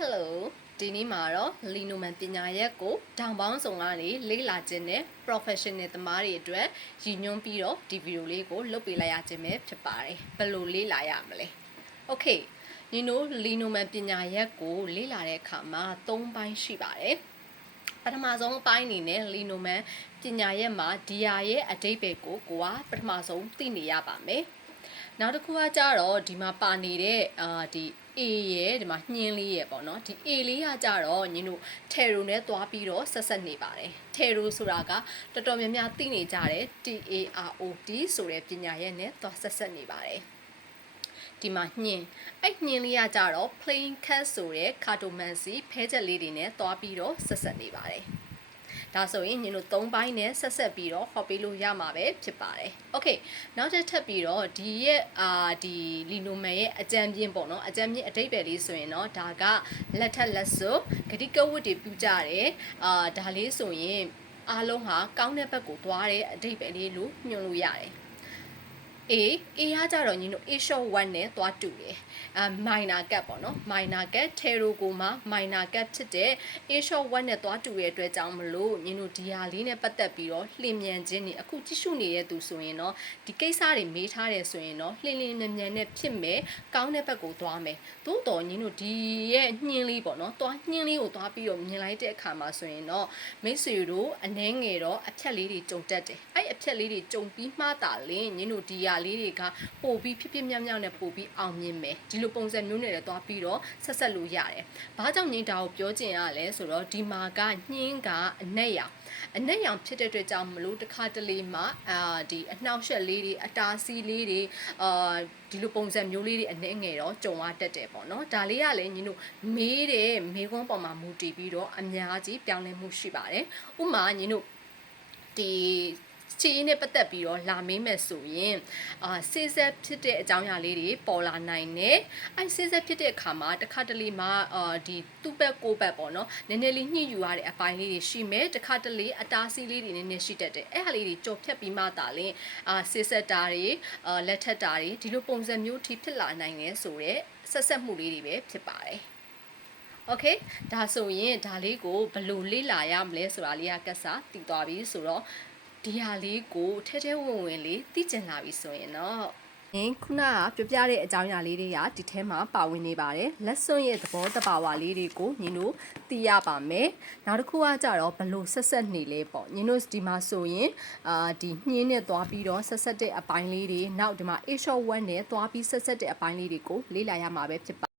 Hello ဒီနေ့မှာတော့လီနိုမန်ပညာရပ်ကိုတောင်ပေါင်းဆောင်ကနေလေ့လာခြင်းနဲ့ professional သမားတွေအတွက်ရည်ညွှန်းပြီးတော့ဒီဗီဒီယိုလေးကိုလုပ်ပေးလိုက်ရခြင်းပဲဖြစ်ပါတယ်ဘယ်လိုလေ့လာရမလဲ Okay ညီတို့လီနိုမန်ပညာရပ်ကိုလေ့လာတဲ့အခါမှာ၃ပိုင်းရှိပါတယ်ပထမဆုံးအပိုင်းအနေနဲ့လီနိုမန်ပညာရပ်မှာဒီယာရဲ့အဓိပ္ပာယ်ကိုကပထမဆုံးသိနေရပါမယ်နောက်တစ်ခုကကြတော့ဒီမှာပါနေတဲ့ဒီ A ရဲ့ဒီမှာညင်းလေးရဲ့ပေါ့နော်ဒီ A လေးကကြတော့ညီတို့ Tero နဲ့တွားပြီးတော့ဆက်နေပါတယ် Tero ဆိုတာကတော်တော်များများသိနေကြတယ် TAROT ဆိုတဲ့ပညာရပ်နဲ့တွားဆက်နေပါတယ်ဒီမှာညင်းအဲ့ညင်းလေးကကြတော့ plain cat ဆိုတဲ့ cartomancy ဖဲချက်လေးတွေနဲ့တွားပြီးတော့ဆက်နေပါတယ်ဒါဆိုရင်ညီတို့၃ပိုင်းနဲ့ဆက်ပြီးတော့ဟောပေးလို့ရမှာပဲဖြစ်ပါတယ်။ Okay နောက်ထပ်ပြီးတော့ဒီရဲ့ဒီလီနိုမန်ရဲ့အကြံပြင်းပေါ့နော်အကြံပြင်းအဓိပ္ပာယ်လေးဆိုရင်တော့ဒါကလက်ထက်လက်စွပ်ဂတိကဝတ်တွေပြုကြတယ်ဒါလေးဆိုရင်အားလုံးဟာကောင်းတဲ့ဘက်ကိုသွားတဲ့အဓိပ္ပာယ်လေးလို့ညွှန်လို့ရတယ်။ A ကကြတော့ညီတို့ A short 1နဲ့သွားတူတယ်minor cat ပေါ့နော် minor cat Tero ကိုမှ minor cat ဖြစ်တဲ့ A short 1နဲ့သွားတူရဲ့အတွက်ကြောင့်မလို့ညီတို့ဒီဟာလေးနဲ့ပတ်သက်ပြီးတော့လှင်မြန်ခြင်းတွေအခုကြည့်ရှုနေတဲ့သူဆိုရင်တော့ဒီကိစ္စတွေမေးထားတယ်ဆိုရင်တော့လှင်မြန်နဲ့ဖြစ်မယ်ကောင်းတဲ့ဘက်ကိုသွားမယ်သို့တော်ညီတို့ဒီရဲ့ညှင်းလေးပေါ့နော်သွားညှင်းလေးကိုသွားပြီးတော့မြင်လိုက်တဲ့အခါမှာဆိုရင်တော့မိတ်ဆွေတို့အနှဲငယ်တော့အဖြက်လေးတွေကြုံတက်တယ်အဲ့အဖြက်လေးတွေကြုံပြီးမှသာလင်းညီတို့ဒီလေးတွေကပို့ပြီးဖြစ်မြောက်နဲ့ပို့ပြီးအောင်မြင်မယ်ဒီလိုပုံစံမျိုးနဲ့လည်းသွားပြီးတော့ဆက်လို့ရတယ်။ဘာကြောင့်ညင်တာကိုပြောချင်ရလဲဆိုတော့ဒီမှာကညင်းကအနက်ရောင်ဖြစ်တဲ့အတွက်ကြောင့်မလို့တစ်ခါတလေမှာဒီအနှောက်အယှက်လေးတွေအတားဆီးလေးတွေဒီလိုပုံစံမျိုးလေးတွေအနှဲငယ်တော့ကြုံရတတ်တယ်ပေါ့နော်။ဒါလေးကလည်းညီတို့မေးတဲ့မေးခွန်းပေါ်မှာမူတည်ပြီးတော့အများကြီးပြောင်းလဲမှုရှိပါတယ်။ဥပမာညီတို့ဒီချီးနဲ့ပတ်သက်ပြီးတော့လာမေးမယ်ဆိုရင်ဆေးဆက်ဖြစ်တဲ့အကြောင်းအရာလေးတွေပေါ်လာနိုင်တယ်အဲ့ဆေးဆက်ဖြစ်တဲ့အခါမှာတစ်ခါတလေမှာဒီသူ့ဘက်ကိုယ့်ဘက်ပေါ့နော်နည်းနည်းလေးညှိယူရတဲ့အပိုင်းလေးတွေရှိမယ်တစ်ခါတလေအတားဆီးလေးတွေနည်းနည်းရှိတတ်တယ်အဲ့ဟာလေးတွေကြော်ဖြတ်ပြီးမှသာလင်းဆေးဆက်တာတွေလက်ထက်တာတွေဒီလိုပုံစံမျိုးထိဖြစ်လာနိုင်တယ်ဆိုတော့ဆက်မှုလေးတွေပဲဖြစ်ပါတယ်Okay ဒါဆိုရင်ဒါလေးကိုဘယ်လိုလေ့လာရမလဲဆိုတာလေးကကစားတည်သွားပြီဆိုတော့ဒီဟာလေးကိုထဲဝင်လေးသိကျင်လာပြီဆိုရင်တော့ခုနကပြောပြတဲ့အကြောင်းအရာလေးတွေကဒီထဲမှာပါဝင်နေပါတယ်လက်စွပ်ရဲ့သဘောတဘာဝလေးတွေကိုညီတို့သိရပါမယ်နောက်တစ်ခုကကြတော့ဘလို့ဆက်နေလဲပေါ့ညီတို့ဒီမှာဆိုရင်ဒီညင်းနဲ့သွားပြီးတော့ဆက်တဲ့အပိုင်းလေးတွေနောက်ဒီမှာ A short 1နဲ့သွားပြီးဆက်တဲ့အပိုင်းလေးတွေကိုလေ့လာရမှာပဲဖြစ်ပါ